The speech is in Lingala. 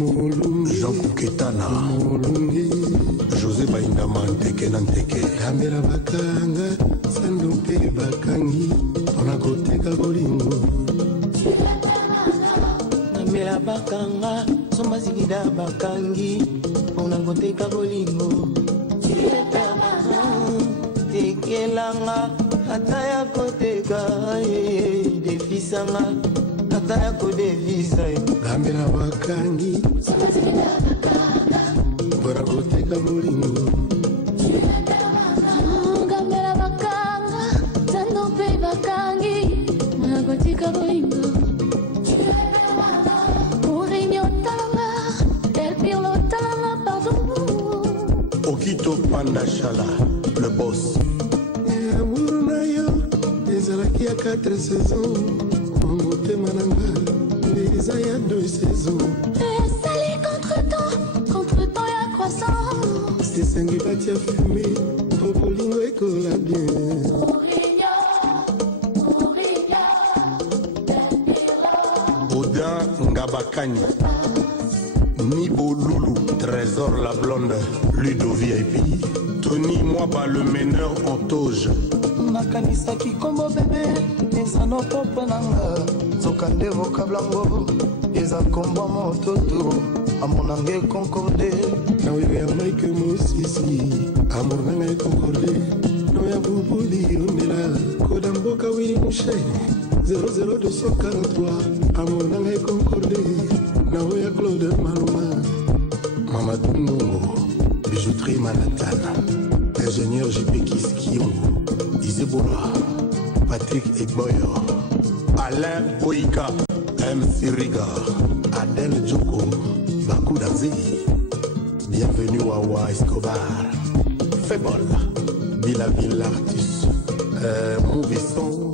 Jean Kouketana, José Baindamante Kenanteke, Kamera bakanga, sandope bakangi, tona koteka bolingo. Kamera bakanga, soma zigida bakangi, tona koteka bolingo. Tekelanga, ataya koteka, defisanga, ataya kodevisa. Kamera bakangi, soma zigida bakanga, tona koteka bolingo. Kamera bakanga, sandope bakangi, tona koteka bolingo. Okito Pandachala, le boss. Amour na yo, ezalaki ya 4 saisons. Motema na nga, eza ya 2 saisons. Salé contre-temps ya croissance. Esengi batia fumé, po bolingo ekola bien. Odin Ngabakani, Nibo Loulou, Trésor la blonde, Ludo VIP, Tony Mwaba le meneur en toge. Nakanisaki kombo bébé, eza no popo nanga. Zokande vokablango, eza kombo mototo. Amonange concordé, na oyo ya Mike Mosisi. Amour nanga concordé, no ya bubuli ondela. Koda mboka wili mouchene, 00243. Amour nanga concordé, na oyo Claude Maluma. Mamadou Ndongo, bijouterie Manhattan, ingénieur JP Kiskiongo, Isebola, Patrick Egboyo, Alain Oika, MC Riga, Adèle Djoko, Bakou Danzi, bienvenue Wawa Escobar, Fébol, Villa Villartus, Mouvisson,